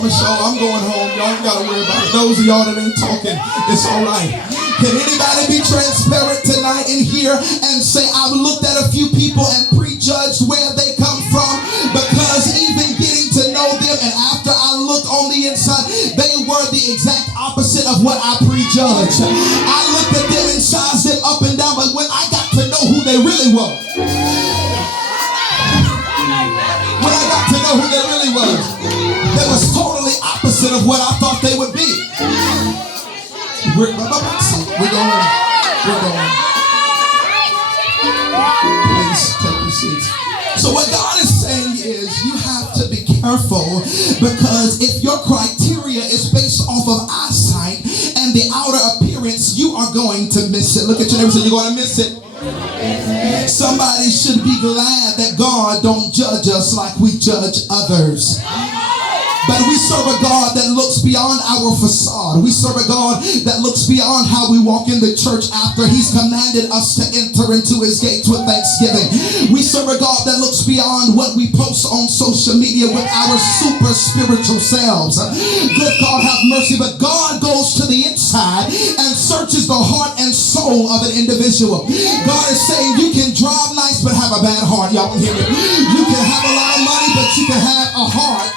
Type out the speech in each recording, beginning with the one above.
promise y'all, I'm going home. Y'all ain't gotta worry about it. Those of y'all that ain't talking, it's all right. Can anybody be transparent tonight in here and say, I've looked at a few people and prejudged where they come from, because even getting to know them, and after I looked on the inside, they were the exact opposite of what I prejudged. I looked at them and sized them up and down, but when I got to know who they really were, who they really was, they was totally opposite of what I thought they would be. We're going. Please take your seats. So what God is saying is, you have to be careful, because if your criteria is based off of eyesight and the outer appearance, you are going to miss it. Look at your neighbor and say, you're going to miss it. Somebody should be glad that God don't judge us like we judge others. But we serve a God that looks beyond our facade. We serve a God that looks beyond how we walk in the church after He's commanded us to enter into His gates with thanksgiving. We serve a God that looks beyond what we post on social media with our super spiritual selves. Good God have mercy, but God goes to the inside and searches the heart and soul of an individual. God is saying, you can drive nice but have a bad heart. Y'all can hear me. You can have a lot of money, but you can have a heart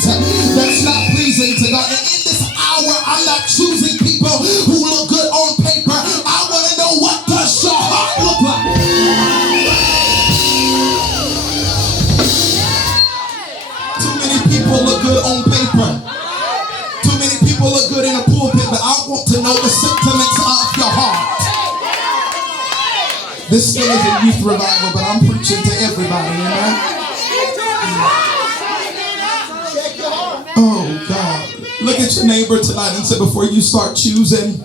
that's not pleasing to God. And in this hour, I'm not choosing people who look good on paper. I want to know, what does your heart look like? Too many people look good on paper. Too many people look good in a pulpit, but I want to know the sentiments of your heart. This still is a youth revival, but I'm preaching to everybody, amen? Oh, God. Look at your neighbor tonight and say, before you start choosing,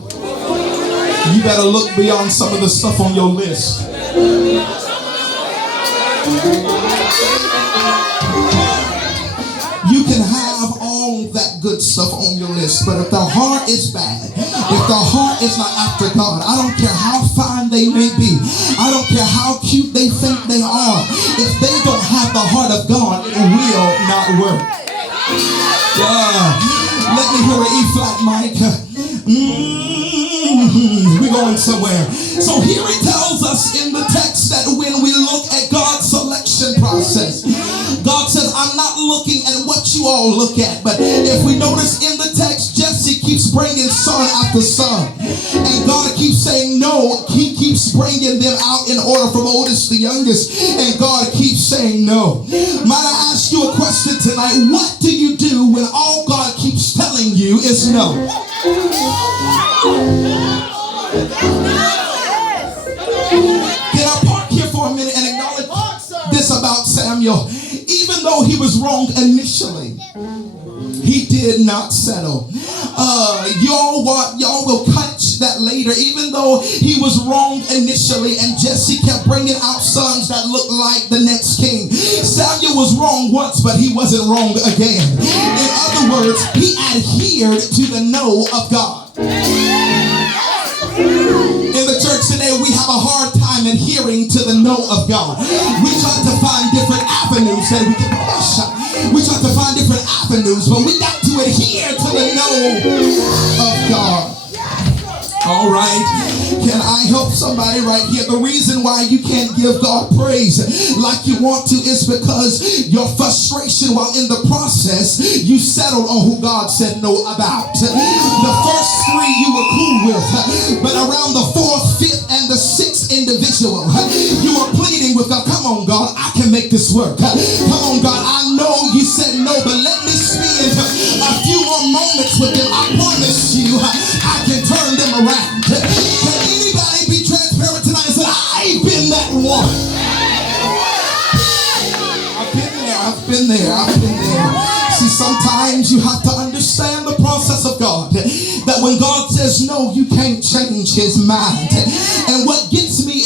you better look beyond some of the stuff on your list. You can have all that good stuff on your list, but if the heart is bad, if the heart is not after God, I don't care how fine they may be, I don't care how cute they think they are, if they don't have the heart of God, it will not work. Let me hear an E-flat, Mike. We're going somewhere. So here it tells us in the text that when we look at God's selection process, God says, I'm not looking at what you all look at. But if we notice in the text, Jesse keeps bringing son after son. And God keeps saying no. He keeps bringing them out in order from oldest to youngest. And God keeps saying no. Might I ask you a question tonight? What do you do when all God keeps telling you is no? Can I park here for a minute and acknowledge this about Samuel? Even though he was wrong initially, he did not settle. Y'all will catch that later. Even though he was wrong initially and Jesse kept bringing out sons that looked like the next king, Samuel was wrong once, but he wasn't wrong again. In other words, he adhered to the no of God. In the church today, we have a hard time adhering to the no of God. We try to find different avenues that we can push. We try to find different avenues, but we got to adhere to the no of God. All right. Can I help somebody right here? The reason why you can't give God praise like you want to is because your frustration while in the process, you settled on who God said no about. The first three you were cool with, but around the fourth, fifth, and the sixth individual, you were pleading with God, come on God, I can make this work. Come on God, I know you said no, but let me spend a few more moments with them. I promise you, I can turn them around. Can anybody be transparent tonight and say, I've been that one? I've been there. See, sometimes you have to understand the process of God. That when God says no, you can't change His mind. And what gets me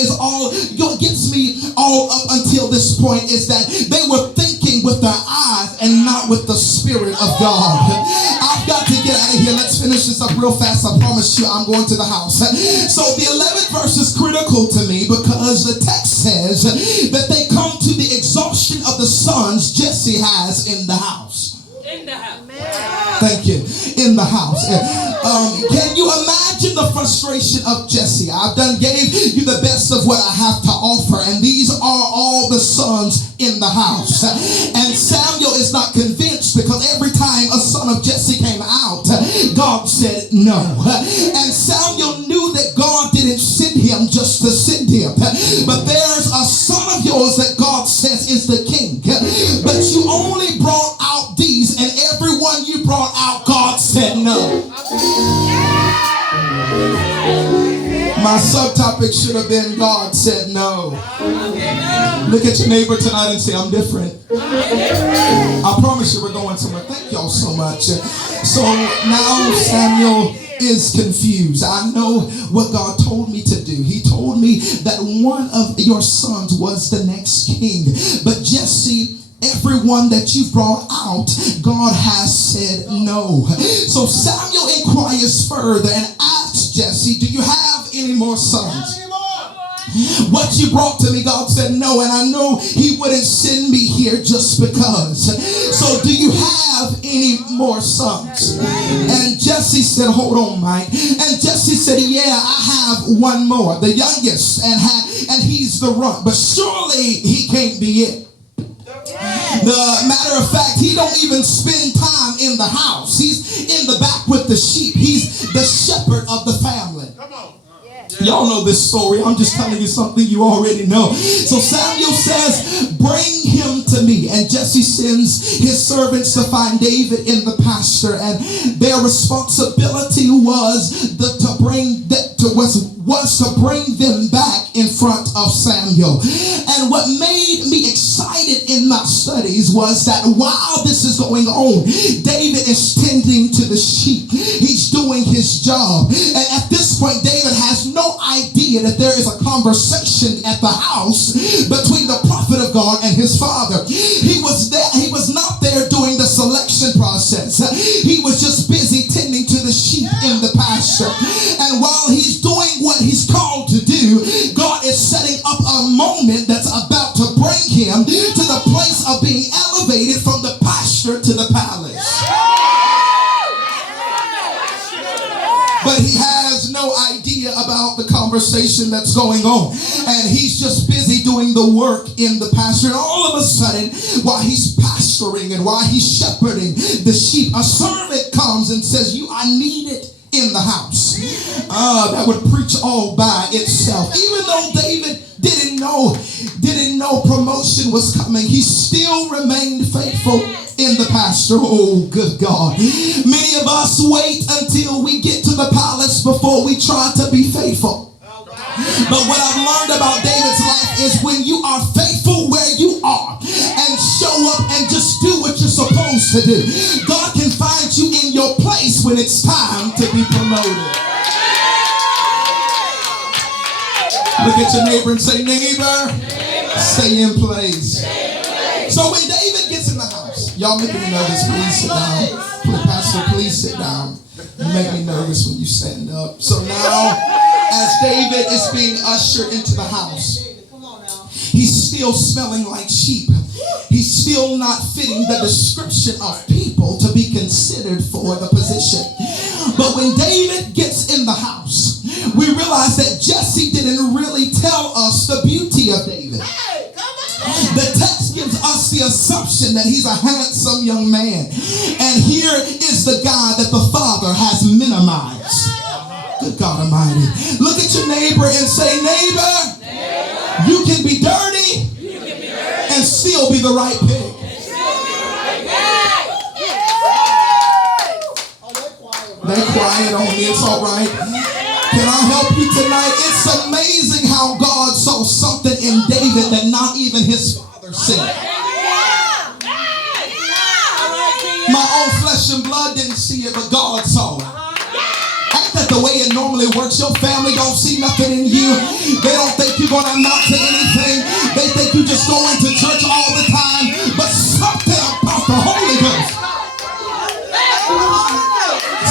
all up until this point is that they were thinking with their eyes and not with the Spirit of God. I've got to get out of here. Let's finish this up real fast. I promise you I'm going to the house. So the 11th verse is critical to me because the text says that they come to the exhaustion of the sons Jesse has in the house. In the house. Thank you. In the house. Can you imagine the frustration of Jesse? I've gave you the best of what I have to offer, and these are all the sons in the house. And Samuel is not convinced, because every time a son of Jesse came out, God said no. And Samuel knew that God didn't send him just to send him, but there's a son of yours that God says is the king, but you only brought out these, and everyone you brought out, God said no. My subtopic should have been God said no. Look at your neighbor tonight and say, I'm different. I promise you we're going somewhere. Thank y'all so much. So now Samuel is confused. I know what God told me to do. He told me that one of your sons was the next king. But Jesse, everyone that you brought out, God has said no. So Samuel inquires further and asks Jesse, do you have any more sons? What you brought to me, God said no, and I know he wouldn't send me here just because. So do you have any more sons? And Jesse said, hold on, Mike. And Jesse said, yeah, I have one more, the youngest, and he's the runt, but surely he can't be it. The matter of fact, he don't even spend time in the house. He's in the back with the sheep. He's the shepherd of the family. Come on. Y'all know this story. I'm just telling you something you already know. So Samuel says, bring him to me. And Jesse sends his servants to find David in the pasture. And their responsibility was to bring them back in front of Samuel. And what made me excited in my studies was that while this is going on, David is tending to the sheep. He's doing his job. And at this point, David has no idea that there is a conversation at the house between the prophet of God and his father. He was there. He was not there doing the selection process. He was just busy tending to the sheep in the pasture. And while he's doing what he's called to do, God is setting up a moment that's about to bring him to the place of being elevated from the pasture to the palace. But he has no idea about the conversation that's going on. And he's just busy doing the work in the pasture. And all of a sudden, while he's pasturing and while he's shepherding the sheep, a servant comes and says, I need it in the house. That would preach all by itself. Even though David didn't know promotion was coming, he still remained faithful in the pasture. Oh, good God. Many of us wait until we get to the palace before we try to be faithful. But what I've learned about David's life is when you are faithful where you are and show up and just do what you're supposed to do, God can find you in your place when it's time to be promoted. Look at your neighbor and say, neighbor, stay in place. So when David gets in the house, y'all make me nervous, please sit down. Pastor, please sit down. You make me nervous when you stand up. So now, as David is being ushered into the house, he's still smelling like sheep. He's still not fitting the description of people to be considered for the position. But when David gets in the house, we realize that Jesse didn't really tell us the beauty of David. The text gives us the assumption that he's a handsome young man. And here is the guy that the father has minimized. Good God Almighty. Look at your neighbor and say, neighbor, you can be dirty and still be the right pig. They're quiet on me. It's all right. Can I help you tonight? It's amazing how God saw something in David that not even his father said. My own flesh and blood didn't see it, but God saw it. Ain't that the way it normally works? Your family don't see nothing in you. They don't think you're going to amount to anything. They think you just going to church all the time. But something about the Holy Ghost.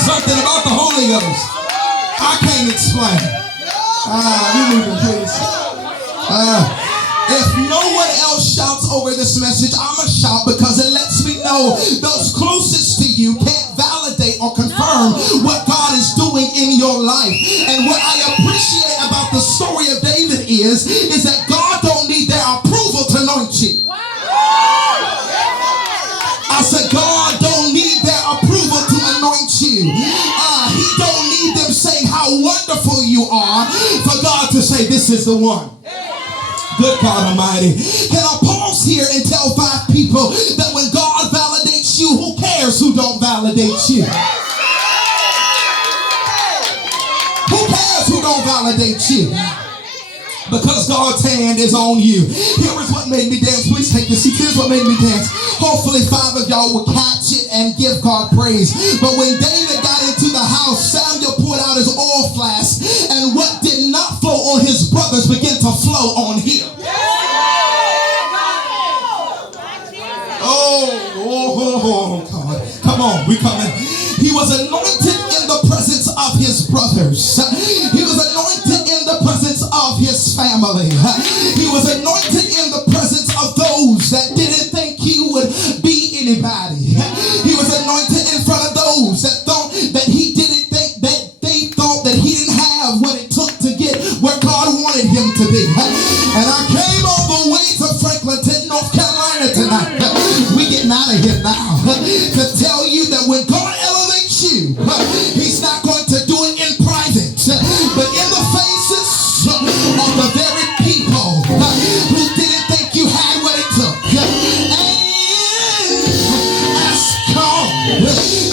Something about the Holy Ghost. I can't explain. You moving, please. If no one else shouts over this message, I'm going to shout because it lets me know those closest to you can't validate validate or confirm what God is doing in your life. And what I appreciate about the story of David is that God don't need their approval to anoint you. I said God don't need their approval to anoint you. He don't need them saying how wonderful you are for God to say this is the one. Good God Almighty. Can I pause here and tell 5 people that when God validates you, who cares who don't validate you? Who cares who don't validate you? Because God's hand is on you. Here is what made me dance. Please take the seat. Here's what made me dance. Hopefully 5 of y'all will catch it and give God praise. But when David got into the house, Samuel poured out his oil flask, and what did not flow on his brothers began to flow on him. Oh, God. Come on, we coming. He was anointed in the presence of his brothers. He was anointed in the presence of his family. He was anointed in the presence of those that didn't think he would be anybody. He was anointed in front of those that thought that he didn't think that they thought that he didn't have what it took to get where God wanted him to be. And I came all the way to Franklinton, North Carolina tonight. We getting out of here now to tell you that when God elevates you, he's not going to do it in private, but in the faces of the very people who didn't think you had what it took. And as God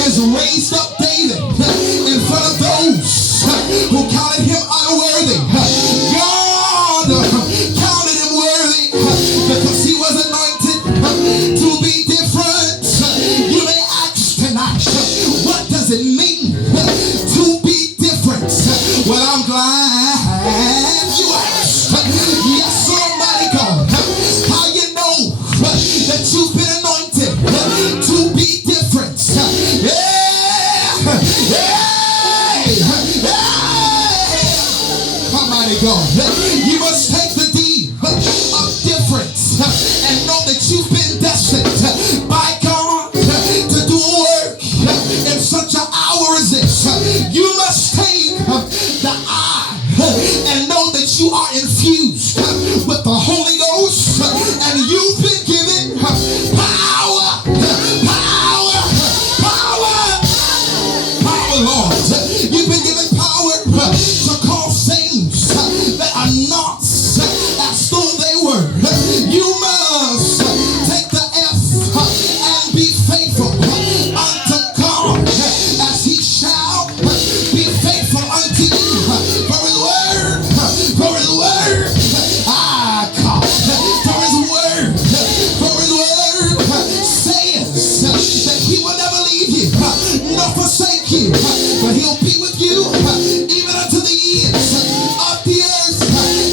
has raised up David in front of those who counted him unworthy, God counted him worthy because he was anointed to be different. You may ask tonight, what does it mean to be different? Well, I'm glad you asked. Yes, somebody God. How you know that you've been anointed to be different? Almighty God. You must take the deed of difference and know that you've been destined by God to do a work in such an hour as this. You must take the eye and know that you are infused with the Holy Ghost, and you've been given power, Lord. You've been given power to call things that are not as though they were. You must take the F and be faithful unto God as he shall be faithful unto you. For his word, God, for his word says that he will never leave you nor forsake you, but he'll be with you even unto the ends of the earth.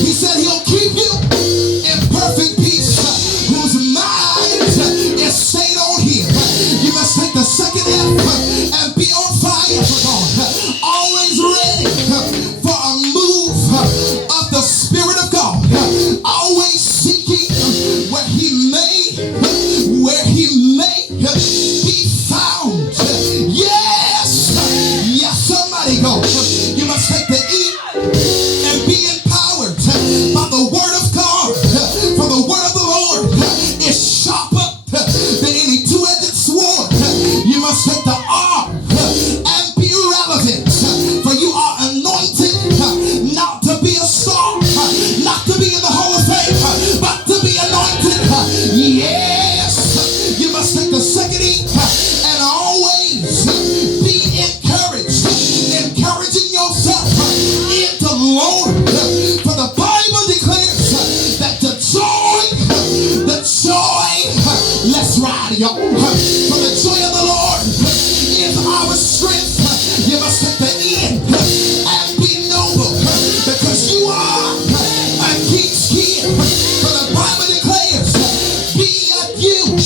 He said he'll keep you in perfect peace whose mind is stayed on him. You must take the second F and be on fire for God, always ready for a move of the Spirit of God, always seeking where he may be found. Yes, somebody go. You must take the E and be empowered by the word of God. For the word of the Lord is sharper than any two-edged sword. You must take the R and be relevant. For you are anointed not to be a star, not to be in the Hall of Fame, but to be anointed. Yes, you must take the second E and always be encouraged, encouraging yourself in the Lord. For the Bible declares that the joy, let's ride, y'all. For the joy of the Lord is our strength. You must take the end and be noble, because you are a king's kid. For the Bible declares, be that you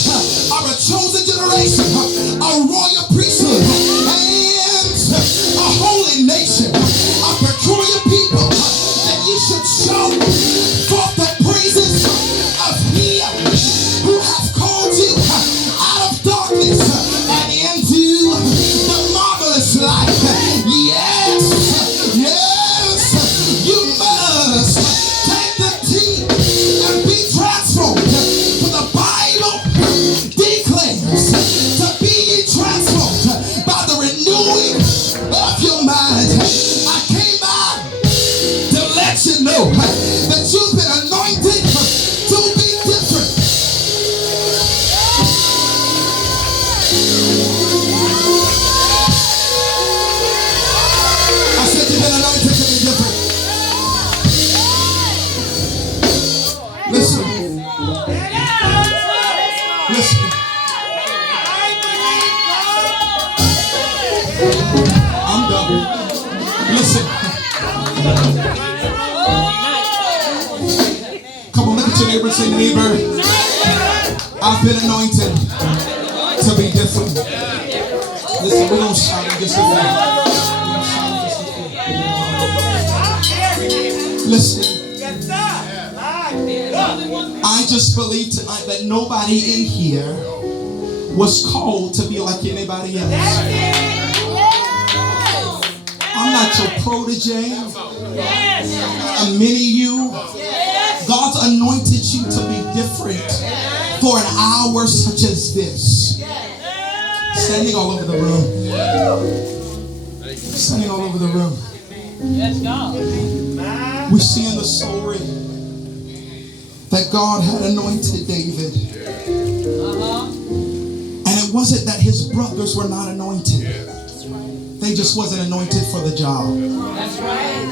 are a chosen generation, a royal priesthood, and a holy nation, a peculiar people, that you should show forth the praises of him who has called you out of darkness Listen. I'm done. Listen. Come on, look at your neighbor and say, neighbor, I've been anointed to be different. Listen, we're going to shout in just a minute. Listen. I just believe tonight that nobody in here was called to be like anybody else. I'm not your protege. And many of you, God's anointed you to be different for an hour such as this. Standing all over the room. Standing all over the room. Yes, God. We see in the story that God had anointed David. And it wasn't that his brothers were not anointed. They just wasn't anointed for the job. That's right.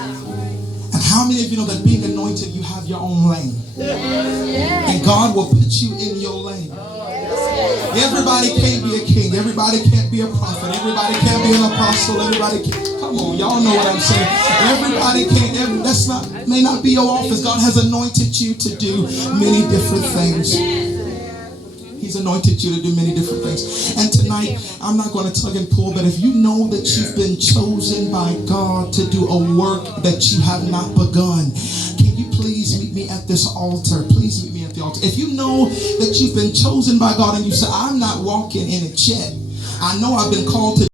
And how many of you know that being anointed, you have your own lane? And God will put you in your lane. Everybody can't be a king. Everybody can't be a prophet. Everybody can't be an apostle. Everybody can't. Come on, y'all know what I'm saying. Everybody can't. That's not, may not be your office. God has anointed you to do many different things. He's anointed you to do many different things. And tonight, I'm not going to tug and pull, but if you know that you've been chosen by God to do a work that you have not begun, can you please meet me at this altar? Please meet me at the altar. If you know that you've been chosen by God and you say, I'm not walking in it yet. I know I've been called to